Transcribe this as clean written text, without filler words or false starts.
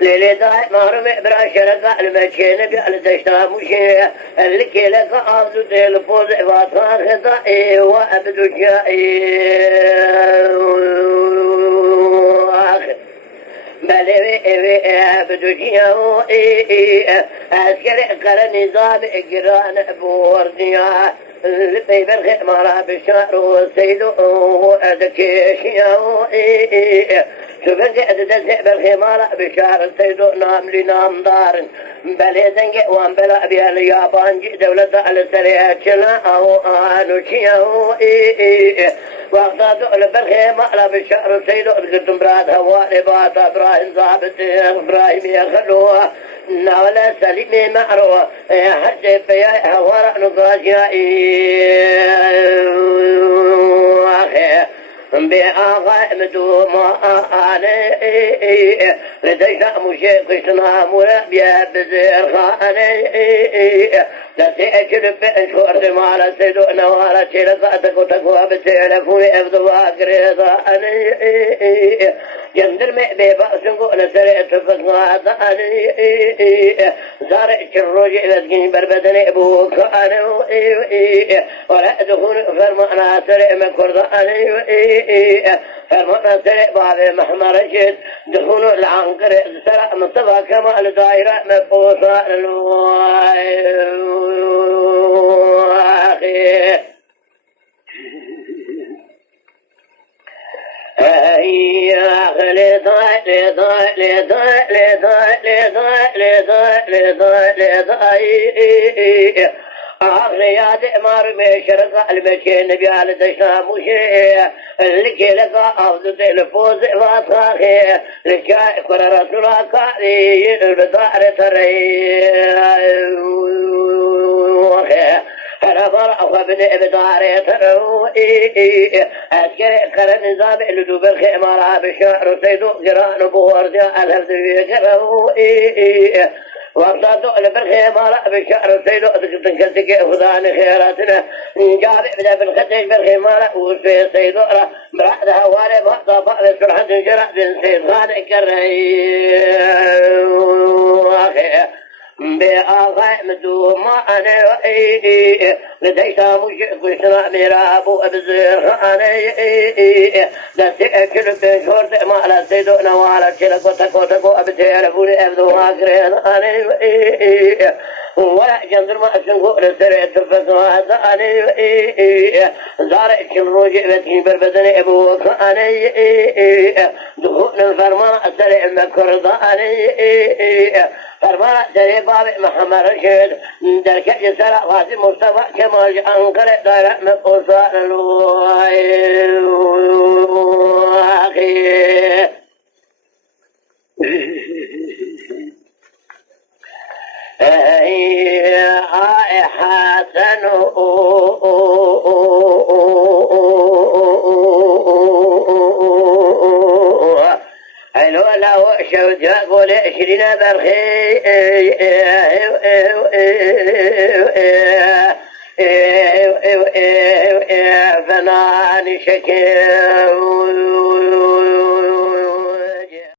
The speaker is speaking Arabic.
للداء مارم براشرة المشين بألتشتا مشي اللي كيلك عبد الفوز وطار خطائي وأبدو جائي بلي أبدو جائي أذكر قرن نظام إجران بورديا اللي برخ مرا بشار وسيد وأذكيشيا شوفنك أددت بالخمارة بشار السيدو نام لنام دار بلي دنك وان بلا بيا اليابان جي دولة على سريعتنا أو آنو شيئو وقتا دول بالخمارة بشار السيدو بزرتم براد هوا لبات إبراهيم ضابط إبراهيم يخلوه ناولا سليم معروه حجب بيا هوا نقراجائي بآغا مدوما آني لديك مشيق سنامنا بيا بزير خاني تسيئجل بأنشور مالا سيدو نوالا شلقاتك وتقوى بسيلفوي أفضوا قريضاني جندر مئبيبا سنقول سريت فقاداني زارع الروجي لدقين بربدني أبوك أنا ولا دخول فرمانا سريع مكرداني فرمانا سريع بابي محمر رشد دخول العنقر سرع مصطفى كمال دائرة مفوصة الواخي يا أغنيات إمار مشرق المشين بيال تشاموشي اللي كيلك أفضل الفوز وطاخي لشاء كل رسولك البطار تري فرفر وابن ابدار تروي أذكر قرن نظام اللدوب الخمارة بشعر سيدو قران بورد الهرد يقروي وقتاتو بالخمارة بشعر سيدو تنكتك فضان خيراتنا جابع بدا بالختش بالخمارة وفي سيدو برعد هوالي بحضا بعض سرحة جرع بن سيدان كرهي بآغا مدوما أنا لديك مشيق سنع مرابو أبزير أنا لديك كل بشورت مالا سيدو نوالا شلق وتكوتكو أبتيرفوني أبدو هاكرين أنا ولا جندر ما أسنقو لسريت الفقوات أنا زارع كل روجي بتكين بربدني أبوك أنا دخول الفرمان أسرع المكرد أنا فرمان سريع بابي محمد رشيد دركة جسرة غازي مصطفى كمال أنقر دارة مقصة الواقي حسن حلو لو شوت أقول 20 برخي فنان شكل